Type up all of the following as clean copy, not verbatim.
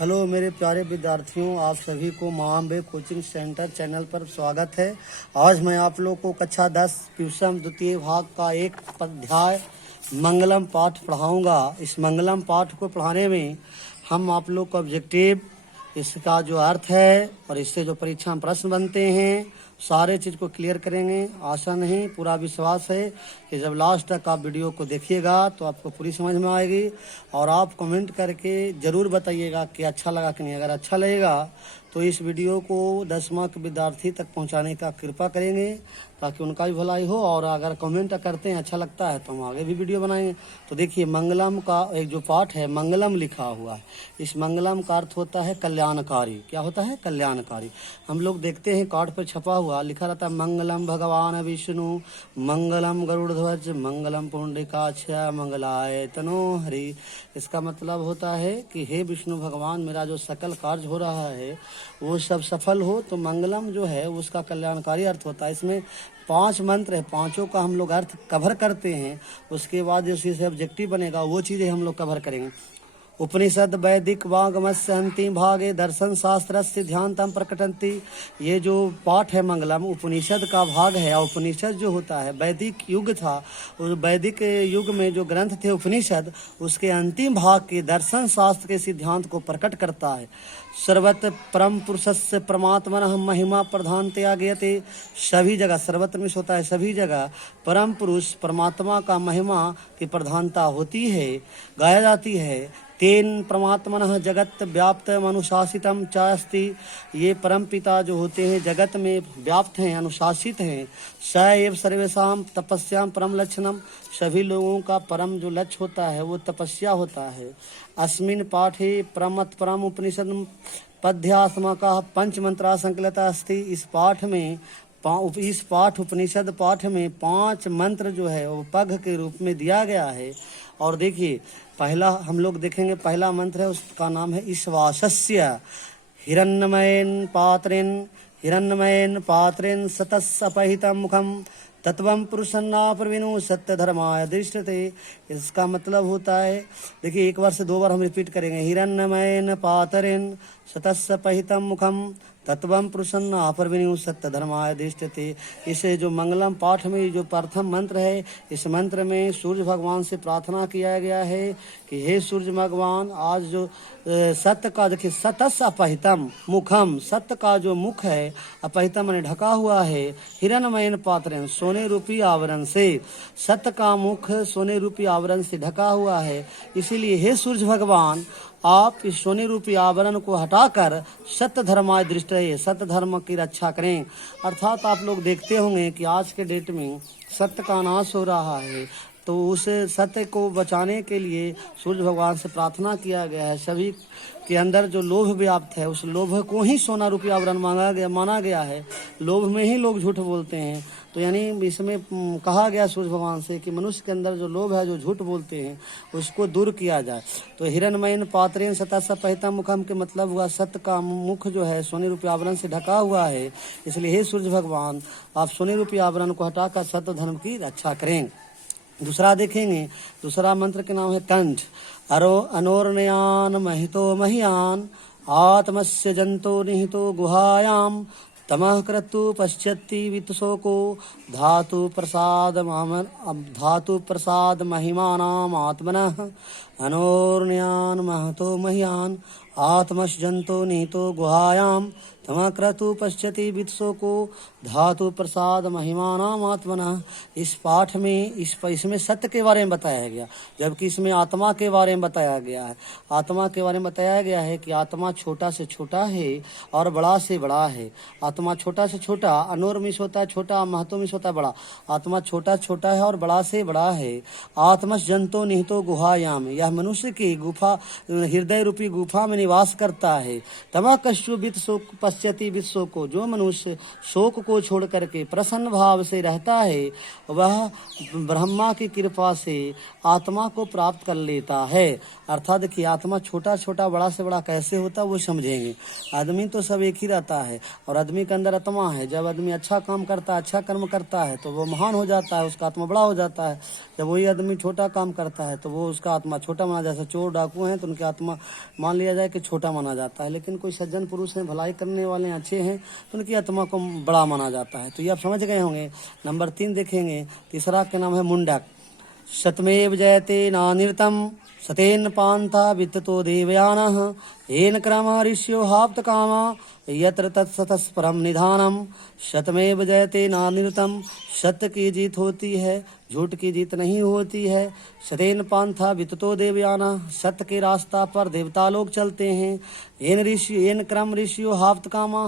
Hello मेरे प्यारे विद्यार्थियों, आप सभी को माँ अम्बे कोचिंग सेंटर चैनल पर स्वागत है। आज मैं आप लोग को कक्षा 10 ट्यूशन द्वितीय भाग का एक अध्याय मंगलम पाठ पढ़ाऊंगा। इस मंगलम पाठ को पढ़ाने में हम आप लोग का ऑब्जेक्टिव, इसका जो अर्थ है और इससे जो परीक्षा में प्रश्न बनते हैं, सारे चीज़ को क्लियर करेंगे। आशा नहीं, पूरा विश्वास है कि जब लास्ट तक आप वीडियो को देखिएगा तो आपको पूरी समझ में आएगी। और आप कमेंट करके ज़रूर बताइएगा कि अच्छा लगा कि नहीं। अगर अच्छा लगेगा तो इस वीडियो को 10वां के विद्यार्थी तक पहुंचाने का कृपा करेंगे ताकि उनका भी भलाई हो। और अगर कमेंट करते हैं अच्छा लगता है तो हम आगे भी वीडियो बनाएंगे। तो देखिए, मंगलम का एक जो पाठ है, मंगलम लिखा हुआ है। इस मंगलम का अर्थ होता है कल्याणकारी। क्या होता है? कल्याणकारी। हम लोग देखते हैं कार्ड पर छपा हुआ लिखा रहता है मंगलम भगवान विष्णु, मंगलम गरुड़ध्वज, मंगलम पुंडरीकाक्ष, मंगलाय तनो हरि। इसका मतलब होता है कि हे विष्णु भगवान, मेरा जो सकल कार्य हो रहा है वो सब सफल हो। तो मंगलम जो है उसका कल्याणकारी अर्थ होता है। इसमें 5 मंत्र है, पांचों का हम लोग अर्थ कवर करते हैं। उसके बाद जो से ऑब्जेक्टिव बनेगा वो चीज़ें हम लोग कवर करेंगे। उपनिषद वैदिक वागमस्य अंतिम भागे दर्शन शास्त्र से ध्यान तम प्रकटंती। ये जो पाठ है मंगलम उपनिषद का भाग है। और उपनिषद जो होता है वैदिक युग था, उस वैदिक युग में जो ग्रंथ थे उपनिषद, उसके अंतिम भाग के दर्शन शास्त्र के सिद्धांत को प्रकट करता है। सर्वत परम पुरुषस्य परमात्मन महिमा प्रधानतया ज्ञेयते। सभी जगह, सर्वत्र में होता है सभी जगह, परम पुरुष परमात्मा का महिमा की प्रधानता होती है, गाया जाती है। तेन परमात्मनः जगत व्याप्त अनुशासितम चास्ति। ये परम पिता जो होते हैं जगत में व्याप्त हैं, अनुशासित हैं। स एव सर्वेषां तपस्याम परम लक्षणम। सभी लोगों का परम जो लक्ष्य होता है वो तपस्या होता है। अस्मिन् पाठे परमत परम उपनिषद पद्यात्मका पंचमंत्रा संकलिता अस्ति। इस पाठ में उपनिषद पाठ में 5 मंत्र जो है वो पग के रूप में दिया गया है। और देखिए, पहला हम लोग देखेंगे, पहला मंत्र है, उसका नाम है ईश्वासस्य। हिरण्मयेन पात्रेन सतस्सपहितं मुखम तत्वं पुरुषन्नाप्रवीणु सत्य धर्माय दृष्टते। इसका मतलब होता है, देखिए एक बार से 2 बार हम रिपीट करेंगे। हिरण्मयेन पात्रेन सतस्सपहितं मुखम तत्वं पुरुषन्नाप्रवीणु सत्य धर्माय दृष्टते। इसे जो मंगलम पाठ में जो प्रथम मंत्र है, इस मंत्र में सूर्य भगवान से प्रार्थना किया गया है कि हे सूर्य भगवान, आज जो सत्य का, देखिए सतस अपहितम मुखम, सत्य का जो मुख है अपहितम ने ढका हुआ है, हिरण्मयेन पात्रेन सोने रूपी आवरण से, सत्य का मुख सोने रूपी आवरण से ढका हुआ है। इसीलिए हे सूर्य भगवान, आप इस सोने रूपी आवरण को हटाकर सत्य धर्माय दृष्ट रहे, सत्य धर्म की रक्षा करें। अर्थात आप लोग देखते होंगे कि आज के डेट में सत्य का नाश हो रहा है, तो उस सत्य को बचाने के लिए सूर्य भगवान से प्रार्थना किया गया है। सभी के अंदर जो लोभ व्याप्त है, उस लोभ को ही सोना रूपी आवरण माना गया है। लोभ में ही लोग झूठ बोलते हैं। तो यानी इसमें कहा गया सूर्य भगवान से कि मनुष्य के अंदर जो लोभ है, जो झूठ बोलते हैं, उसको दूर किया जाए। तो हिरण्मयेन पात्रेन सतस्सपहितं मुखम के मतलब हुआ सत्य का मुख जो है सोने रूपी आवरण से ढका हुआ है। इसलिए हे सूर्य भगवान, आप सोने रूपी आवरण को हटाकर सत्य धर्म की रक्षा करें। दूसरा देखेंगे, दूसरा मंत्र के नाम है कंठ। अनोर्नयान महितो मह्यान आत्मस्य जंतो निहितो गुहायाम तमः क्रतु पश्यति वित्तशोको धातु प्रसाद महिमानाम आत्मनः। अनोर्नयान महतो मह्यान आत्मस्य जंतो निहितो गुहायाम तमः क्रतु पश्यति वित्तशोको धातु प्रसाद महिमानाम आत्मनः। इस पाठ में इसमें सत्य के बारे में बताया गया, जबकि इसमें आत्मा के बारे में बताया गया है। आत्मा के बारे में बताया गया है कि आत्मा छोटा से छोटा है और बड़ा से बड़ा है। आत्मा छोटा से छोटा, अनोर मिस होता है छोटा, महतो मिस होता है बड़ा। आत्मा छोटा छोटा है और बड़ा से बड़ा है। आत्मस जंतो निहितो गुहायाम, यह मनुष्य की गुफा, हृदय रूपी गुफा में निवास करता है। तमः कश्यु वित्त शोक पश्यति वित्त को, जो मनुष्य शोक को छोड़ करके प्रसन्न भाव से रहता है, वह ब्रह्मा की कृपा से आत्मा को प्राप्त कर लेता है। अर्थात देखिए, आत्मा छोटा छोटा बड़ा से बड़ा कैसे होता है वो समझेंगे। आदमी तो सब एक ही रहता है और आदमी के अंदर आत्मा है। जब आदमी अच्छा काम करता है, अच्छा कर्म करता है तो वो महान हो जाता है, उसका आत्मा बड़ा हो जाता है। जब वही आदमी छोटा काम करता है तो वो उसका आत्मा छोटा छोटा माना जाता है। चोर डाकू हैं तो उनकी आत्मा मान लिया जाए कि छोटा माना जाता है, लेकिन कोई सज्जन पुरुष हैं, भलाई करने वाले हैं, अच्छे हैं, तो उनकी आत्मा को बड़ा माना जाता है। तो ये आप समझ गए होंगे। नंबर 3 देखेंगे, तीसरा के नाम है मुंडक। शतमेव जयते नानिरतम सतेन पान्था वित्तो देवयानः येन क्रमः ऋष्यो हाप्त कामा यत्र तत्सतः परम निधानम। शतमेव जयते नानिरतम, सत्य की जीत होती है, झूठ की जीत नहीं होती है। सतेन पान्था वित्तो देवयानः, सत्य के रास्ता पर देवता लोग चलते हैं। येन क्रम ऋषियो हाप्त कामा,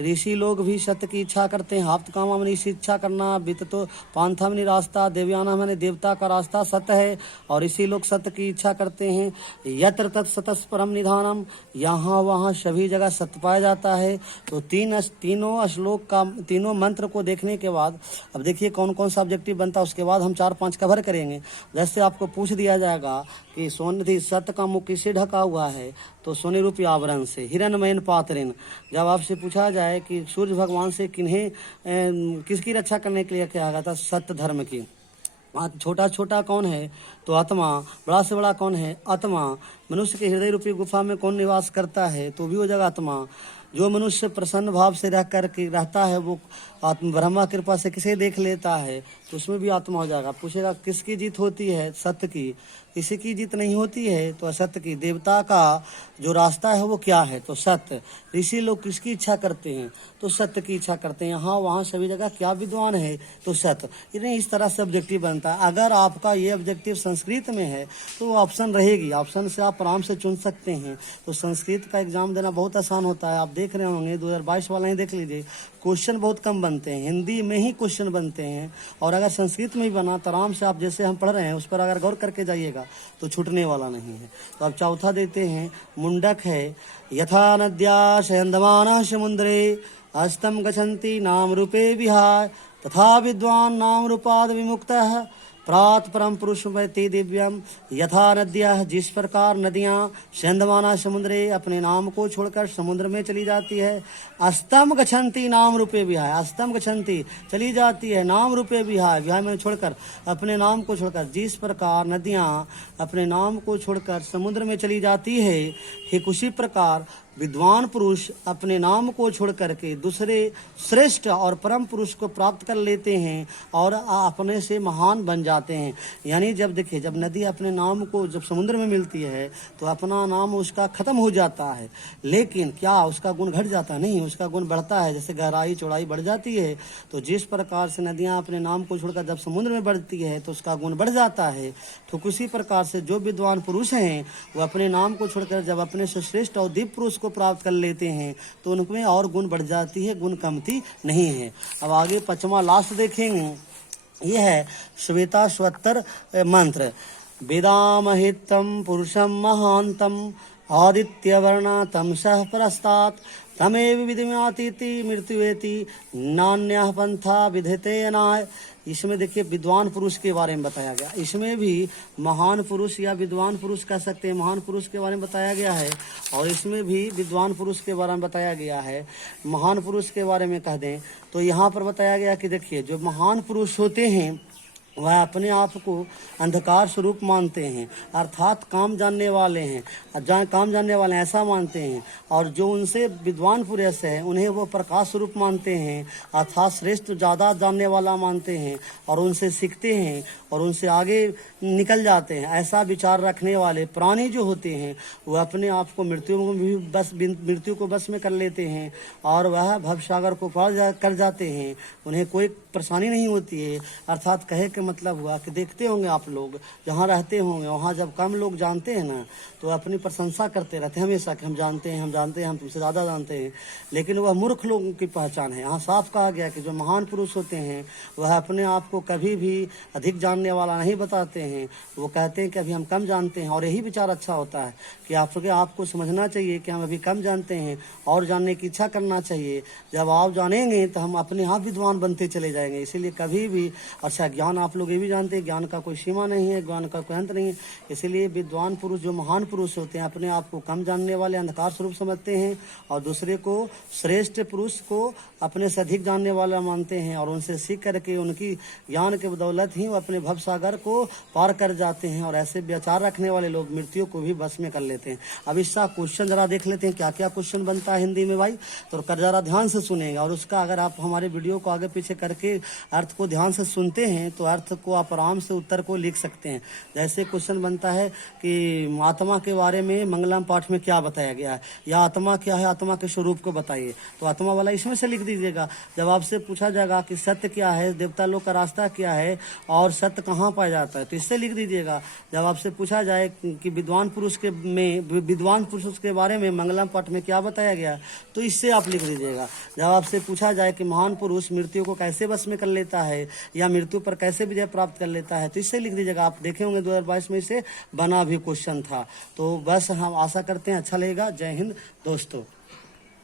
ऋषि लोग भी सत्य की इच्छा करते हैं। हाप्त कामा मैंने इच्छा करना, वित्तो पान्था मैंने रास्ता, देवयाना मैंने देवता का रास्ता सत्य है, और इसी लोग सत्य की इच्छा करते हैं। यत्र तत्सतः परम निधानम, यहाँ वहाँ सभी जगह सत्य पाया जाता है। तो तीनों श्लोक का, तीनों मंत्र को देखने के बाद अब देखिए कौन कौन सा ऑब्जेक्टिव बनता है। उसके बाद हम 4-5 कवर करेंगे। जैसे आपको पूछ दिया जाएगा कि सोने सत्य का मुख किससे ढका हुआ है, तो सोने रूपी आवरण से। हिरण्मयन पात्रेन, जब आपसे पूछा जाए कि सूर्य भगवान से किसकी रक्षा करने के लिए कहा गया था, सत्य धर्म की। छोटा छोटा कौन है, तो आत्मा। बड़ा से बड़ा कौन है, आत्मा। मनुष्य के हृदय रूपी गुफा में कौन निवास करता है, तो भी हो जाएगा आत्मा। जो मनुष्य प्रसन्न भाव से रह कर के रहता है, वो आत्मा ब्रह्मा कृपा से किसे देख लेता है, तो उसमें भी आत्मा हो जाएगा। पूछेगा किसकी जीत होती है, सत्य की। किसी की जीत नहीं होती है तो असत्य की। देवता का जो रास्ता है वो क्या है, तो सत्य। ऋषि लोग किसकी इच्छा करते हैं, तो सत्य की इच्छा करते हैं। यहाँ वहाँ सभी जगह क्या विद्वान है, तो सत्य। इन्हें इस तरह से ऑब्जेक्टिव बनता है। अगर आपका ये ऑब्जेक्टिव संस्कृत में है तो वो ऑप्शन रहेगी, ऑप्शन से आप आराम से चुन सकते हैं। तो संस्कृत का एग्जाम देना बहुत आसान होता है। आप देख रहे होंगे 2022 वाला ही देख लीजिए, क्वेश्चन बहुत कम बनते हैं, हिंदी में ही क्वेश्चन बनते हैं। और अगर संस्कृत में ही बना तो आराम से आप जैसे हम पढ़ रहे हैं उस पर अगर गौर करके जाइएगा तो छूटने वाला नहीं है। तो आप चौथा देते हैं, मुंडक है। यथा नद्या शयन्दमानः समुद्रे अस्तम गच्छन्ति नाम रूपे विहाय, तथा विद्वान नाम रूपाद विमुक्तः प्रात परम पुरुष वैति दिव्यम। यथा नद्याः, जिस प्रकार नदियाँ शयन्दमाना समुद्रे, अपने नाम को छोड़कर समुद्र में चली जाती है। अस्तम गच्छन्ति नाम रूपे विहाय, अस्तम गच्छन्ति चली जाती है, नाम रूपे विहाय, विहाय में छोड़कर, अपने नाम को छोड़कर। जिस प्रकार नदियाँ अपने नाम को छोड़कर समुद्र में चली जाती है, ठीक उसी प्रकार विद्वान पुरुष अपने नाम को छोड़ करके दूसरे श्रेष्ठ और परम पुरुष को प्राप्त कर लेते हैं और अपने से महान बन जाते हैं। यानी जब देखिए, जब नदी अपने नाम को जब समुद्र में मिलती है तो अपना नाम उसका खत्म हो जाता है, लेकिन क्या उसका गुण घट जाता नहीं, उसका गुण बढ़ता है। जैसे गहराई चौड़ाई बढ़ जाती है, तो जिस प्रकार से नदियाँ अपने नाम को छोड़कर जब समुद्र में बढ़ती है तो उसका गुण बढ़ जाता है। तो उसी प्रकार से जो विद्वान पुरुष हैं वो अपने नाम को छोड़कर जब अपने से श्रेष्ठ और दिव्य पुरुष को प्राप्त कर लेते हैं तो उनमें और गुण बढ़ जाती है, गुण कमती नहीं है। अब आगे 5वां लास्ट देखेंगे, ये है श्वेताश्वत्तर मंत्र। वेदामहितं पुरुषं महांतं आदित्यवर्णा तमसः परस्तात् तमेव विद्यातीति मृत्युएति नान्यः पंथा विधते अनाय। इसमें देखिए विद्वान पुरुष के बारे में बताया गया। इसमें भी महान पुरुष या विद्वान पुरुष कह सकते हैं, महान पुरुष के बारे में बताया गया है, और इसमें भी विद्वान पुरुष के बारे में बताया गया है। महान पुरुष के बारे में कह दें तो यहाँ पर बताया गया कि देखिए, जो महान पुरुष होते हैं वह अपने आप को अंधकार स्वरूप मानते हैं, अर्थात काम जानने वाले हैं, काम जानने वाले ऐसा मानते हैं। और जो उनसे विद्वान पुरुष है उन्हें वो प्रकाश स्वरूप मानते हैं, अर्थात श्रेष्ठ ज़्यादा जानने वाला मानते हैं, और उनसे सीखते हैं और उनसे आगे निकल जाते हैं। ऐसा विचार रखने वाले प्राणी जो होते हैं वह अपने आप को मृत्यु को बस में कर लेते हैं और वह भवसागर को पार कर जाते हैं। उन्हें कोई परेशानी नहीं होती है। अर्थात कहे के मतलब हुआ कि देखते होंगे आप लोग जहाँ रहते होंगे, वहाँ जब कम लोग जानते हैं ना तो अपनी प्रशंसा करते रहते हैं हमेशा कि हम जानते हैं, हम तुमसे ज़्यादा जानते हैं। लेकिन वह मूर्ख लोगों की पहचान है। यहाँ साफ कहा गया कि जो महान पुरुष होते हैं वह अपने आप को कभी भी अधिक जानने वाला नहीं बताते हैं। वो कहते हैं कि अभी हम कम जानते हैं, और यही विचार अच्छा होता है कि आपको समझना चाहिए कि हम अभी कम जानते हैं और जानने की इच्छा करना चाहिए। जब आप जानेंगे तो हम अपने आप विद्वान बनते चले जाएंगे। इसीलिए कभी भी अच्छा ज्ञान आप आप लोग ये भी जानते हैं ज्ञान का कोई सीमा नहीं है, ज्ञान का कोई अंत नहीं है। इसलिए विद्वान पुरुष, जो महान पुरुष होते हैं, अपने आप को कम जानने वाले अंधकार स्वरूप समझते हैं और दूसरे को श्रेष्ठ पुरुष को अपने से अधिक जानने वाला मानते हैं और उनसे सीख करके उनकी ज्ञान के बदौलत ही वो अपने भव सागर को पार कर जाते हैं। और ऐसे विचार रखने वाले लोग मृत्यु को भी बस में कर लेते हैं। अब इसका क्वेश्चन जरा देख लेते हैं, क्या क्या क्वेश्चन बनता है हिंदी में भाई, तो जरा ध्यान से सुनेगा। और उसका अगर आप हमारे वीडियो को आगे पीछे करके अर्थ को ध्यान से सुनते हैं तो अर्थ को आप आराम से उत्तर को लिख सकते हैं। जैसे क्वेश्चन बनता है कि आत्मा के बारे में मंगलम पाठ में क्या बताया गया है, या आत्मा क्या है, आत्मा के स्वरूप को बताइए, तो आत्मा वाला इसमें से लिख दीजिएगा। जब आपसे पूछा जाएगा कि सत्य क्या है, देवता लोग का रास्ता क्या है और सत्य कहाँ पाया जाता है, तो इससे लिख दीजिएगा। जब आपसे पूछा जाए कि विद्वान पुरुष के बारे में मंगलम पाठ में क्या बताया गया, तो इससे आप लिख दीजिएगा। जब आपसे पूछा जाए कि महान पुरुष मृत्यु को कैसे बस में कर लेता है या मृत्यु पर कैसे विजय प्राप्त कर लेता है, तो इससे लिख दीजिएगा। आप देखे होंगे 2022 में इसे बना भी क्वेश्चन था। तो बस हम आशा करते हैं अच्छा लगेगा। जय हिंद दोस्तों।